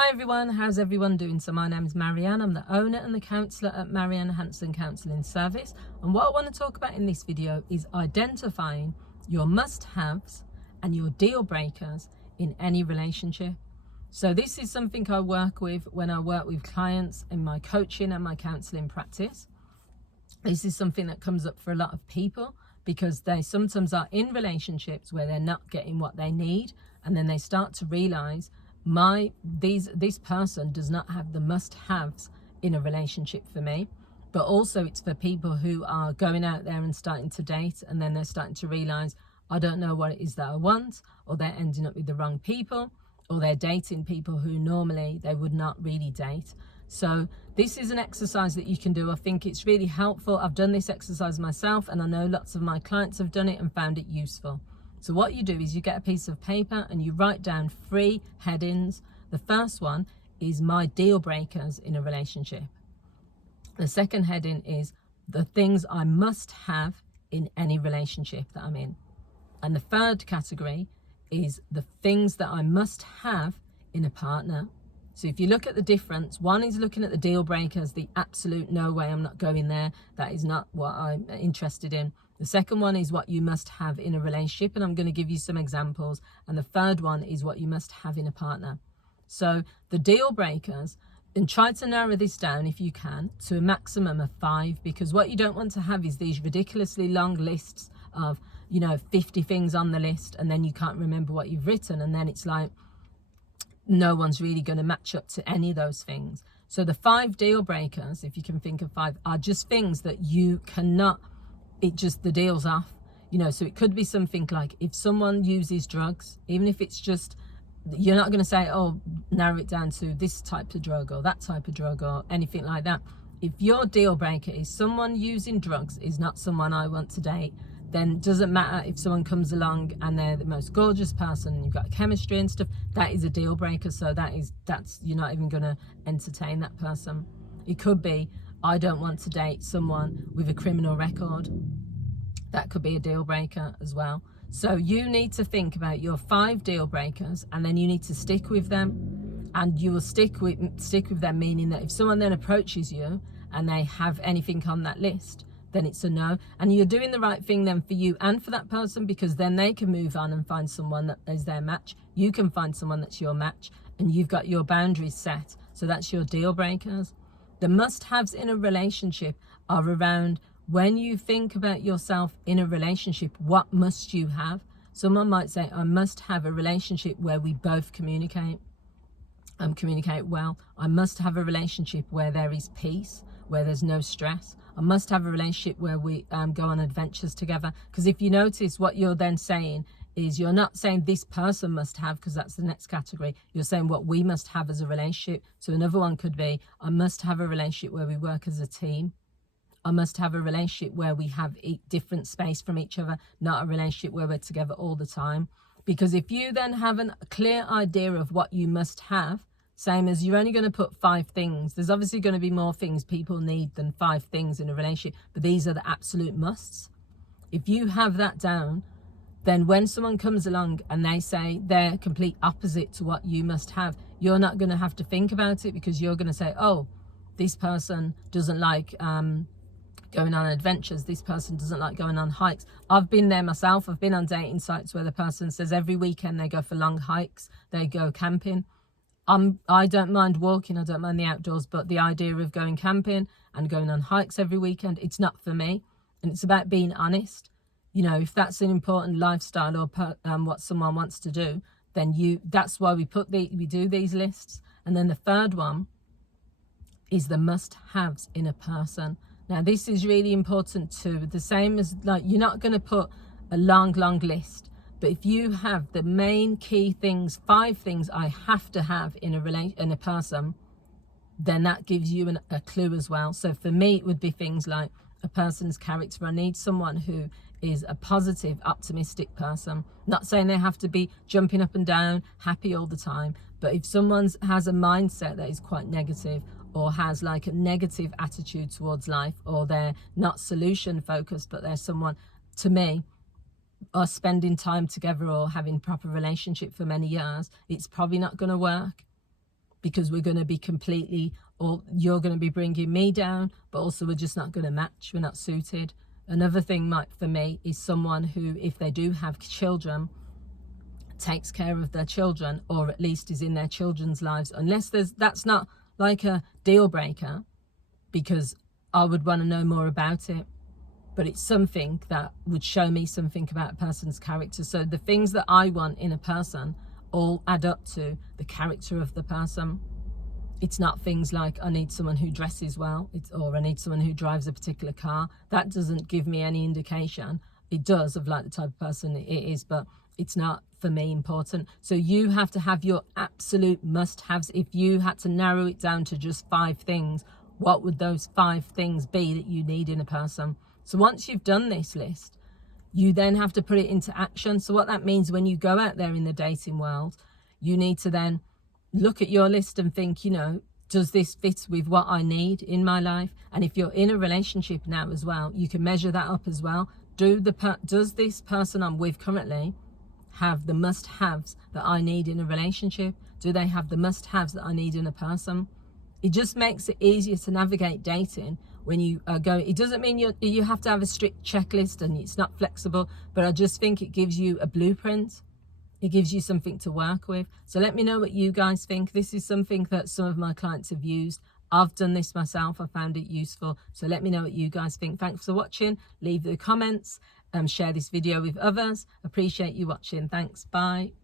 Hi everyone, how's everyone doing? So my name is Marianne, I'm the owner and the counsellor at Marianne Hanson Counselling Service, and what I want to talk about in this video is identifying your must-haves and your deal breakers in any relationship. So this is something I work with when I work with clients in my coaching and my counselling practice. This is something that comes up for a lot of people because they sometimes are in relationships where they're not getting what they need, and then they start to realise this person does not have the must-haves in a relationship for me. But also it's for people who are going out there and starting to date, and then they're starting to realise, I don't know what it is that I want, or they're ending up with the wrong people, or they're dating people who normally they would not really date. So this is an exercise that you can do. I think it's really helpful. I've done this exercise myself, and I know lots of my clients have done it and found it useful. So what you do is you get a piece of paper and you write down 3 headings. The first one is my deal breakers in a relationship. The second heading is the things I must have in any relationship that I'm in. And the third category is the things that I must have in a partner. So if you look at the difference, one is looking at the deal breakers, the absolute no way, I'm not going there. That is not what I'm interested in. The second one is what you must have in a relationship, and I'm going to give you some examples. And the third one is what you must have in a partner. So the deal breakers, and try to narrow this down if you can to a maximum of 5, because what you don't want to have is these ridiculously long lists of 50 things on the list, and then you can't remember what you've written, and then it's like no one's really going to match up to any of those things. So the 5 deal breakers, if you can think of 5, are just things that you cannot, the deal's off. So it could be something like, if someone uses drugs, even if it's just, you're not going to say, oh, narrow it down to this type of drug or that type of drug or anything like that. If your deal breaker is someone using drugs is not someone I want to date, then it doesn't matter if someone comes along and they're the most gorgeous person and you've got chemistry and stuff, that is a deal breaker. So that's you're not even going to entertain that person. It could be, I don't want to date someone with a criminal record. That could be a deal breaker as well. So you need to think about your 5 deal breakers, and then you need to stick with them. And you will stick with them, meaning that if someone then approaches you and they have anything on that list, then it's a no. And you're doing the right thing then for you and for that person, because then they can move on and find someone that is their match. You can find someone that's your match, and you've got your boundaries set. So that's your deal breakers. The must-haves in a relationship are around, when you think about yourself in a relationship, what must you have? Someone might say, I must have a relationship where we both communicate well. I must have a relationship where there is peace, where there's no stress. I must have a relationship where we go on adventures together. Because if you notice, what you're then saying is, you're not saying this person must have, because that's the next category. You're saying what we must have as a relationship. So another one could be, I must have a relationship where we work as a team. I must have a relationship where we have different space from each other, not a relationship where we're together all the time. Because if you then have a clear idea of what you must have, same as you're only going to put 5 things. There's obviously going to be more things people need than 5 things in a relationship, but these are the absolute musts. If you have that down, then when someone comes along and they say they're complete opposite to what you must have, you're not going to have to think about it, because you're going to say, oh, this person doesn't like going on adventures. This person doesn't like going on hikes. I've been there myself. I've been on dating sites where the person says every weekend they go for long hikes, they go camping. I don't mind walking, I don't mind the outdoors, but the idea of going camping and going on hikes every weekend, it's not for me. And it's about being honest. If that's an important lifestyle or what someone wants to do, then that's why we do these lists. And then the third one is the must-haves in a person. Now this is really important too. The same as, like, you're not going to put a long list. But if you have the main key things, 5 things I have to have in a person, then that gives you a clue as well. So for me, it would be things like a person's character. I need someone who is a positive, optimistic person. Not saying they have to be jumping up and down, happy all the time. But if someone has a mindset that is quite negative, or has like a negative attitude towards life, or they're not solution focused, but they're someone, to me, or spending time together or having proper relationship for many years, it's probably not going to work. because we're going to be completely, or you're going to be bringing me down, but also we're just not going to match. We're not suited. Another thing might for me is someone who, if they do have children, takes care of their children, or at least is in their children's lives, unless that's not like a deal breaker, because I would want to know more about it, but it's something that would show me something about a person's character. So the things that I want in a person all add up to the character of the person. It's not things like I need someone who dresses well, or I need someone who drives a particular car. That doesn't give me any indication. It does of like the type of person it is, but it's not for me important. So you have to have your absolute must-haves. If you had to narrow it down to just 5 things, what would those 5 things be that you need in a person? So once you've done this list, you then have to put it into action. So what that means, when you go out there in the dating world, you need to then look at your list and think, you know, does this fit with what I need in my life? And if you're in a relationship now as well, you can measure that up as well. Does this person I'm with currently have the must-haves that I need in a relationship? Do they have the must-haves that I need in a person? It just makes it easier to navigate dating when you go. It doesn't mean you have to have a strict checklist and it's not flexible, but I just think it gives you a blueprint. It gives you something to work with. So let me know what you guys think. This is something that some of my clients have used. I've done this myself. I found it useful. So let me know what you guys think. Thanks for watching. Leave the comments. Share this video with others. Appreciate you watching. Thanks. Bye.